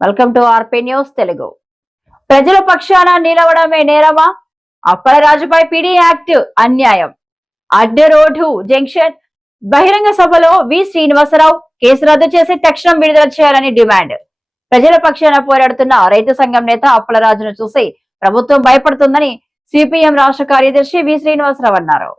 Welcome to RP news Telugu ప్రజల పక్షాన నిలవడమే నేరమా? అప్పలరాజుపై పిడి యాక్ట్ అన్యాయం. అడ్డ రోడ్డు జంక్షన్. బహిరంగ సభలో వి శ్రీనివాసరావు కేసు రద్దు చేసి తక్షణం విడుదల చేయాలని డిమాండ్. ప్రజల పక్షాన పోరాడుతున్న రైతు సంఘం నేత అప్పలరాజును చూసి ప్రభుత్వం భయపడుతుందని సిపిఎం రాష్ట్ర కార్యదర్శి వి శ్రీనివాసరావు అన్నారు.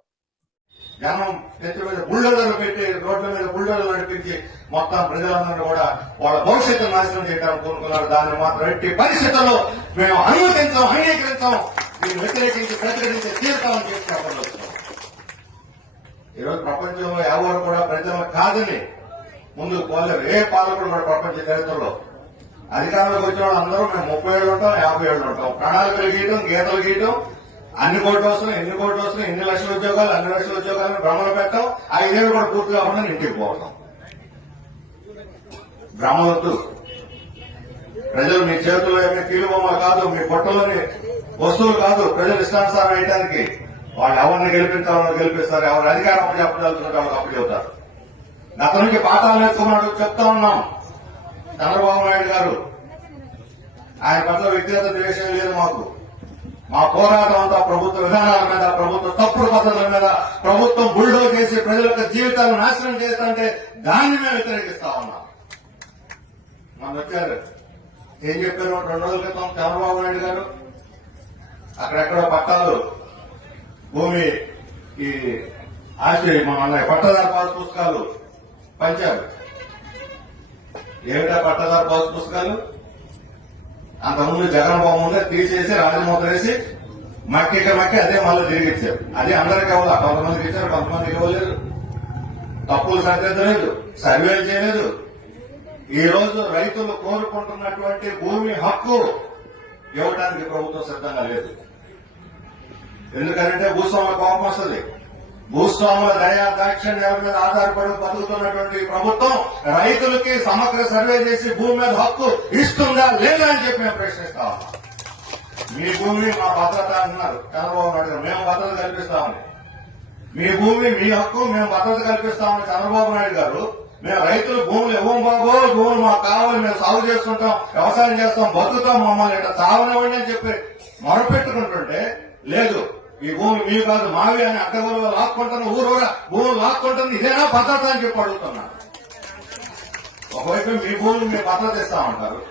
జనం నెత్తి మీద బుల్డోజర్లు పెట్టి రోడ్ల మీద బుల్డోజర్లు నడిపించి మొత్తం ప్రజలందరూ కూడా వాళ్ళ భవిష్యత్తు నాశనం చేయడానికి కోరుకున్నారు. దాన్ని మాత్రం ఎట్టి పరిస్థితుల్లో మేము అనుమతించాం అంగీకరించాం. దీన్ని వ్యతిరేకించి ప్రతిఘటించి తీరుతామని చెప్పి చెప్పగలుగుతున్నాం ఈరోజు ప్రపంచంలో ఎవరు కూడా ప్రజలు కాదని ముందుకు పోలేరు ఏ పాలకుడు కూడా ప్రపంచ చరిత్రలో? అధికారంలోకి వచ్చిన వాళ్ళందరూ మేము ముప్పై ఏళ్ళు ఉంటాం యాభై ఏళ్ళు ఉంటాం. ప్రణాళికలు గీయడం గీతలు గీయడం అన్ని కోట్లు వస్తున్నాయి ఎన్ని కోట్లు వస్తున్నాయి ఎన్ని లక్షల ఉద్యోగాలు అన్ని లక్షల ఉద్యోగాలను భ్రమలు పెట్టాం ఐదేళ్ళు కూడా పూర్తి కాకుండా ఇంటికి పోవటం భ్రమలొద్దు ప్రజలు మీ చేతుల్లో ఏమి కీలు కాదు మీ పొట్టలోని వస్తువులు కాదు ప్రజలు ఇష్టానుసారం వేయడానికి వాళ్ళు ఎవరిని గెలిపించాలని గెలిపిస్తారు ఎవరు అధికారం చెప్పదలుచుకుంటే వాళ్ళకి అప్పు చెబుతారు. గత నుంచి పాఠాలు నేర్చుకున్నాడు చెప్తా ఉన్నాం. చంద్రబాబు నాయుడు గారు. ఆయన పట్ల వ్యక్తిగత ద్వేషం లేదు మాకు. మా పోరాటం అంతా ప్రభుత్వ విధానాల మీద ప్రభుత్వ తప్పుడు పద్ధతుల మీద ప్రభుత్వం బుల్డో చేసి ప్రజల యొక్క జీవితాలను నాశనం చేస్తుంటే దాన్ని మేము వ్యతిరేకిస్తా ఉన్నాం. మన వచ్చారు. ఏం చెప్పారు? రెండు రోజుల క్రితం చంద్రబాబు నాయుడు గారు. అక్కడెక్కడ పట్టాలు భూమి ఈ ఆశ్చర్య మన పట్టదారు పాస్ పుస్తకాలు పంచారు. ఏమిటా పట్టదారు పాస్ పుస్తకాలు? అంతకుముందు జగన్ బొమ్మ ఉంటే తీసేసి రాజముద్ర వేసి మక్కిక మక్కి అదే మళ్ళీ తిరిగి ఇచ్చారు. అది అందరికి అవ్వాలి కొంతమందికి ఇచ్చారు కొంతమందికి ఇవ్వలేదు. తప్పులు సరిదిద్దలేదు సర్వేలు చేయలేదు. ఈ రోజు రైతులు కోరుకుంటున్నటువంటి భూమి హక్కు ఇవ్వడానికి ప్రభుత్వం సిద్ధంగా లేదు. ఎందుకంటే భూస్వాముల కోపం వస్తుంది. భూస్వాముల దయా దాక్షిణ్యాల మీద ఆధారపడి బతుకుతున్నటువంటి ప్రభుత్వం రైతులకి సమగ్ర సర్వే చేసి భూమి మీద హక్కు ఇస్తుందా లేదా అని చెప్పి మేము ప్రశ్నిస్తా మీ భూమి మా భద్రత అంటున్నారు. చంద్రబాబు నాయుడు గారు మేము భద్రత కల్పిస్తామని మీ భూమి మీ హక్కు మేము భద్రత కల్పిస్తామని చంద్రబాబు నాయుడు గారు మేము రైతులు భూములు ఇవ్వం బాబో భూములు మాకు కావాలి మేము సాగు చేసుకుంటాం వ్యవసాయం చేస్తాం బతుకుతాం మమ్మల్ని ఇట్లా చావనివ్వండి అని చెప్పి మొరపెట్టుకుంటుంటే లేదు ఈ భూమి మీ కాదు మావి అని అడ్డగోలు లాక్కుంటున్న ఊరూరా భూమి లాక్కుంటుంది ఇదేనా భద్రత అని చెప్పి అడుగుతున్నారు. ఒకవైపు మీ భూమిని మేము భద్రత ఇస్తామంటారు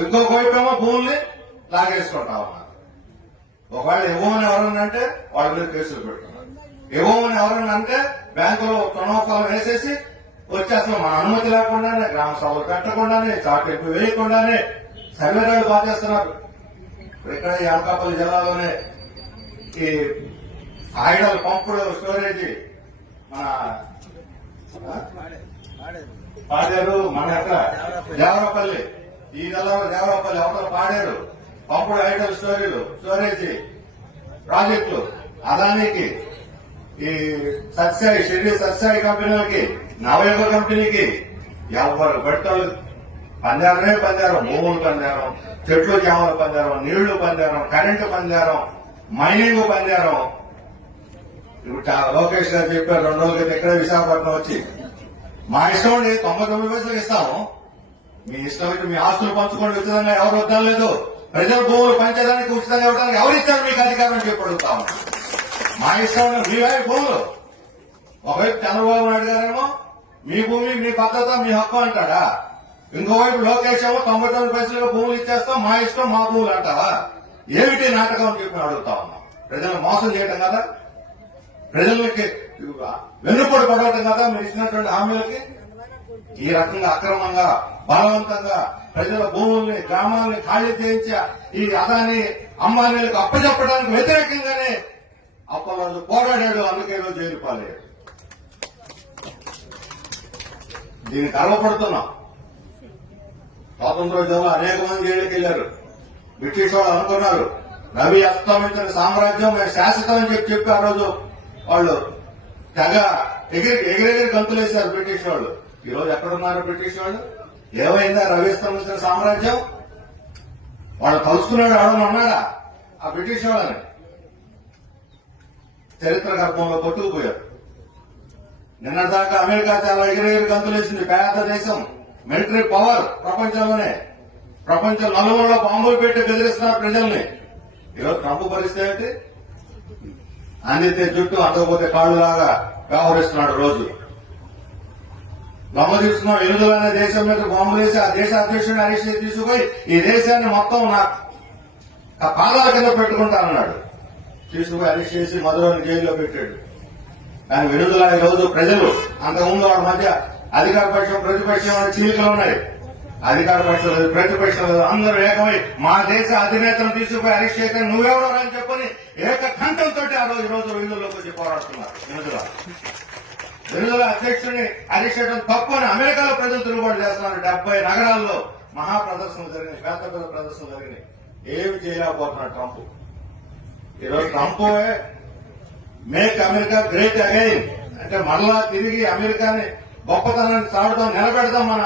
ఇంకొక వైపేమో ఏమో భూముల్ని లాగేసుకుంటా ఉన్నారు. ఒకవేళ ఇవ్వమని ఎవరన్నా అంటే వాళ్ళ మీద కేసులు పెడుతున్నారు. ఇవ్వమని ఎవరన్నా అంటే బ్యాంకులో ప్రణోకాలు వేసేసి వచ్చి అసలు మన అనుమతి లేకుండానే గ్రామ సభలు పెట్టకుండానే చాటింపు వేయకుండానే సర్వేరాలు బాధేస్తున్నారు. ఇక్కడ ఈ జిల్లాలోనే ఈ ఆయుధాల పంపులు స్టోరేజ్ మన పాడారు? మన యొక్క దేవరపల్లి. ఈ జిల్లాలో దేవరపల్లి అవతల పాడారు. పంపుడు ఐడల్ స్టోరీలు స్టోరేజ్ ప్రాజెక్టులు అదానికి ఈ సత్సాయి షిరిడి సత్సాయి కంపెనీలకి నవయుగ కంపెనీకి ఎవరు పెట్టాలి పందారమే పందారం భూములు పందారం చెట్లు చేమలు పందారం నీళ్ళు పందారం కరెంటు పందారం మైనింగ్ పందారం ఇప్పుడు లోకేష్ గారు చెప్పారు రెండు రోజుల క్రితం విశాఖపట్నం వచ్చి. మా ఇష్టం ఉండి తొంభై తొమ్మిది పైసలు ఇస్తాము. మీ ఇష్టం అయితే మీ ఆస్తులు పంచుకోండి ఉచితంగా ఎవరు వద్దాం లేదు ప్రజల భూములు పంచడానికి ఉచితంగా ఇవ్వడానికి ఎవరు ఇచ్చారు మీకు అధికారం అని చెప్పి అడుగుతాము మా ఇష్టం మీ వైపు భూములు ఒకవైపు చంద్రబాబు నాయుడు గారేమో మీ భూమి మీ భద్రత మీ హక్కు అంటాడా? ఇంకోవైపు లోకేష్ ఏమో తొంభై తొమ్మిది పైసలు భూములు ఇచ్చేస్తాం మా ఇష్టం మా భూములు అంటావా? ఏమిటి నాటకం అని చెప్పి అడుగుతా ఉన్నాం. ప్రజలను మోసం చేయటం కదా? ప్రజలకి వెన్నుపోటు పడవటం కదా మీరు ఇచ్చినటువంటి హామీలకి? ఈ రకంగా అక్రమంగా బలవంతంగా ప్రజల భూముల్ని గ్రామాలని ఖాళీ చేయించి ఈ అదాని అమ్మాయిలకు అప్పచెప్పడానికి వ్యతిరేకంగానే అప్పలాజు పోరాడాడు అందుకే ఈరోజు జైలు పాలయ్యాడు. దీనికి గర్వపడుతున్నాం. స్వాతంత్రోద్యమంలో అనేక మంది జైలుకి వెళ్ళారు బ్రిటిష్ వాళ్ళు అనుకున్నారు. రవి అస్తమించిన సామ్రాజ్యం మేము శాశ్వతం అని చెప్పి చెప్పి ఆ రోజు వాళ్ళు తెగ ఎగిరి ఎగిరెగిరి గంతులేశారు బ్రిటిష్ వాళ్ళు. ఈ రోజు ఎక్కడున్నారు బ్రిటిష్ వాళ్ళు? ఏమైందా రవి అస్తమించిన సామ్రాజ్యం? వాళ్ళు కలుసుకున్నాడు ఎవడన్నా ఉన్నాడా ఆ బ్రిటిష్ వాళ్ళని. చరిత్ర గర్భంలో కొట్టుకుపోయారు. నిన్నటిదాకా అమెరికా చాలా ఎగిరెగిరి గంతులేసింది. పేద దేశం. మిలిటరీ పవర్ ప్రపంచంలోనే. ప్రపంచం నలుమూలలో బాంబులు పెట్టి బెదిరిస్తున్నారు ప్రజల్ని. ఈరోజు ట్రంప్ పరిస్థితి ఏంటి? అందితే జుట్టు అందకపోతే కాళ్ళులాగా వ్యవహరిస్తున్నాడు రోజు. దొంగ తీసుకున్న ఎనుగులు అనే దేశం మీద బాంబు వేసి ఆ దేశ అధ్యక్షుడిని అరెస్ట్ చేసి తీసుకుపోయి ఈ దేశాన్ని మొత్తం నా పాదాల కింద పెట్టుకుంటానన్నాడు. తీసుకుపోయి అరెస్ట్ చేసి మధురని జైల్లో పెట్టాడు. కానీ వెనుదల ఈ రోజు ప్రజలు అంతకుముందు వాళ్ళ మధ్య అధికార పక్షం ప్రతిపక్షం అనే చీలికలు ఉన్నాయి. అధికార పక్షం లేదు ప్రతిపక్షం లేదు అందరూ ఏకమై మా దేశ అధినేతను తీసుకుపోయి అరెస్ట్ చేయక నువ్వెవరని చెప్పని ఏకకంఠంతో ఆ రోజు రోజు వీళ్ళలోకి వచ్చి పోరాడుతున్నారు. వెనుదల వెనుదల అధ్యక్షుడిని అరెస్ట్ చేయడం తప్పు అని అమెరికాలో ప్రజలు తిరుగుబాటు చేస్తున్నారు. డెబ్బై నగరాల్లో మహాప్రదర్శనలు జరిగినాయి. పెద్ద పెద్ద ప్రదర్శనలు జరిగినాయి. ఏమి చేయలేకపోతున్నాడు ట్రంప్. ఈరోజు Trump make America great again. అంటే మరలా తిరిగి అమెరికాని గొప్పతనాన్ని చావడం నిలబెడదాం మన